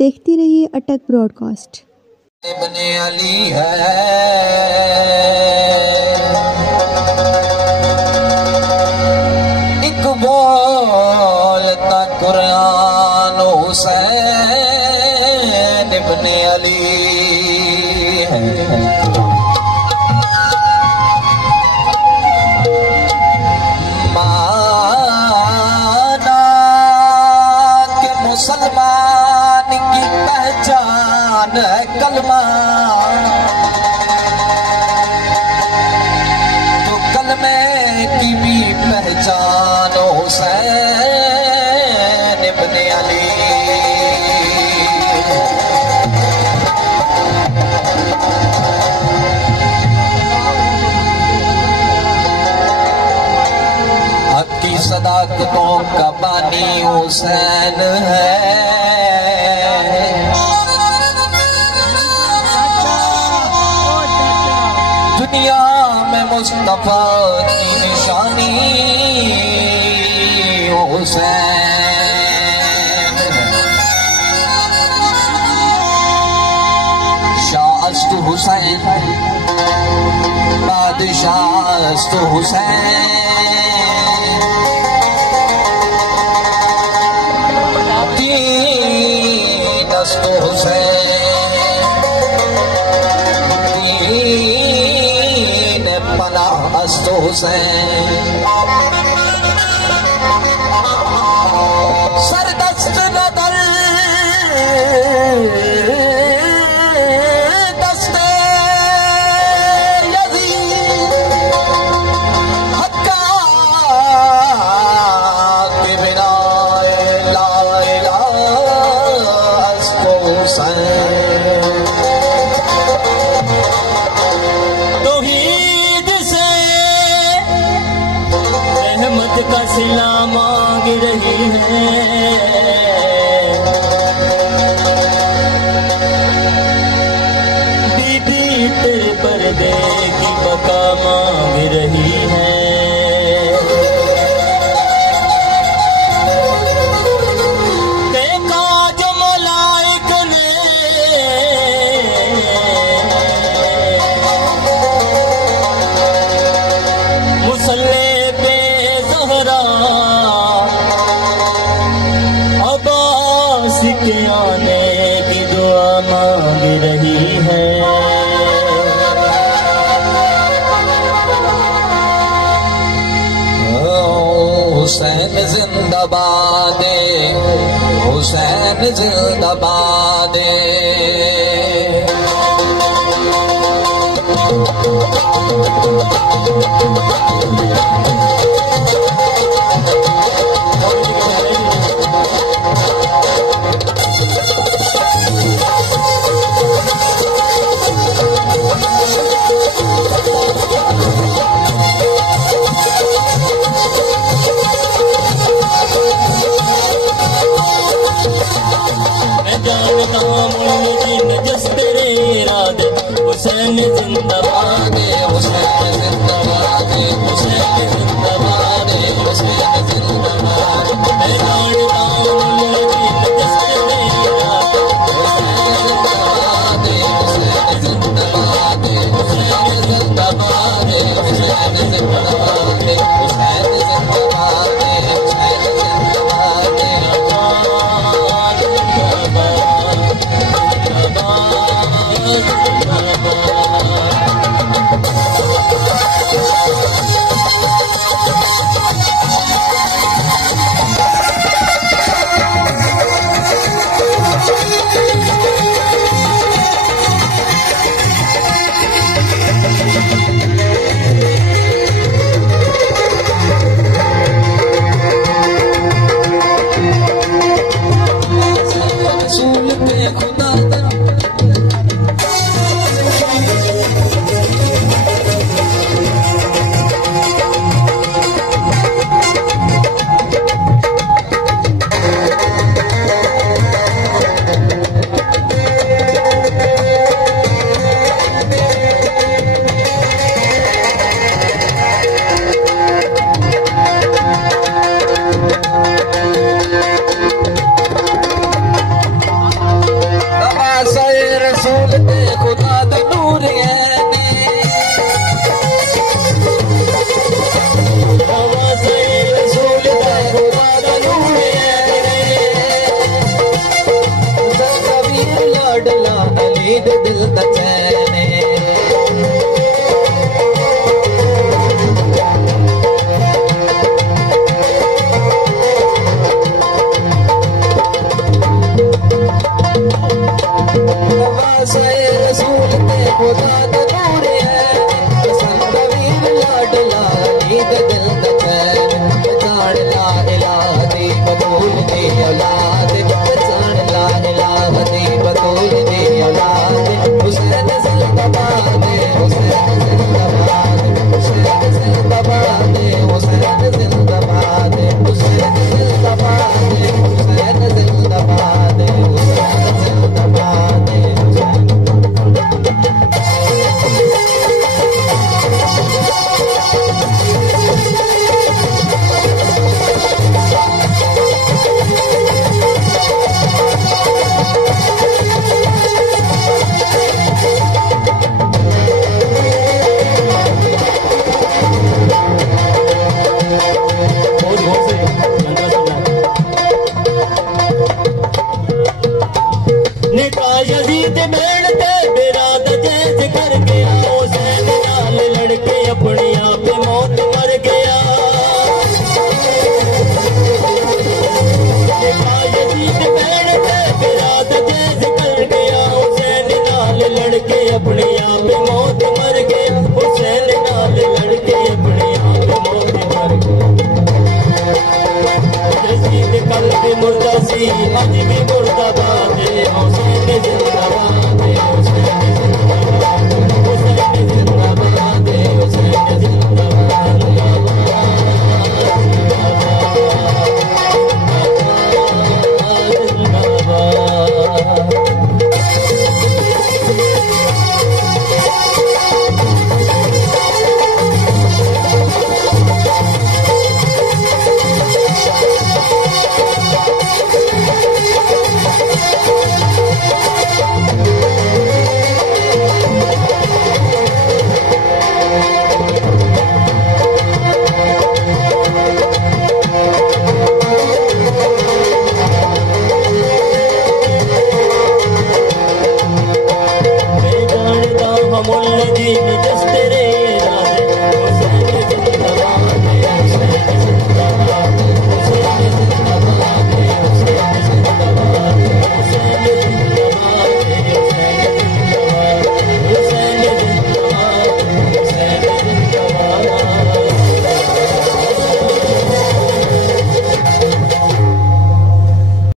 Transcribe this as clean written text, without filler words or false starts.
देखती रहिए अटक ब्रॉडकास्ट। इब्ने अली है, एक बोलता कुरान हुसैन इब्ने अली है। माना के मुसलमान की पहचान है कलमा, तो कलमे की भी पहचान हुसैन इब्ने अली। हक की सदाकतों का बानी हुसैन है, दुनिया में मुस्तफा की निशानी हुसैन। शाहस्त हुसैन, बादशाहस्त हुसैन, दीनस्त हुसैन, दीन पनाहस्त हुसैन। सरदस्त नदर दस्ते यज़ीद, हक्का के बिना ला इलाहा हुसैन। तौहीद से रहमत का सिला मांग रही है, बीबी तेरे पर्दे की बका मांग रही है। देखा जो मलाइक ने मुसल्ले पे ज़हरा अब्बास के आने की दुआ मांग रही है। हुसैन जिंदाबाद, हुसैन जिंदाबाद। मैं जानता मुल्ज़िम जिस तेरे इरादे, हुसैन जिंदाबाद, हुसैन जिंदाबाद, हुसैन जिंदाबाद, हुसैन जिंदाबाद। मैं जानता मुल्ज़िम जिस तेरे इरादे, हुसैन जिंदाबाद, हुसैन जिंदाबाद, हुसैन जिंदाबाद, हुसैन जिंदाबाद, हुसैन जिंदाबाद, हुसैन दे दिल दा चैन रसूल ते खुदा दा नूर है पसंद वीर लाडला नींद दिल दा चैन पहचान ला इलाह दी बतूल दी औलाद पहचान ला इलाह दी बतूल दी औलाद हुसैन जिंदाबाद हुसैन जिंदाबाद हुसैन जिंदाबाद हुसैन जिंदाबाद हुसैन जिंदाबाद हुसैन जिंदाबाद हुसैन जिंदाबाद यजीद मैन ते बिराद जैज कर गया हुसैन नाल लड़के अपने आप मौत मर गया यजीद मैन ते बिराद जैज कर गया हुसैन नाल लड़के अपने आप मौत मर गया हुसैन नाल लड़के अपने आप मौत मर गया यजीद कल भी मुर्दा सी अज भी मुर्दाबाद हुसैन जिंदा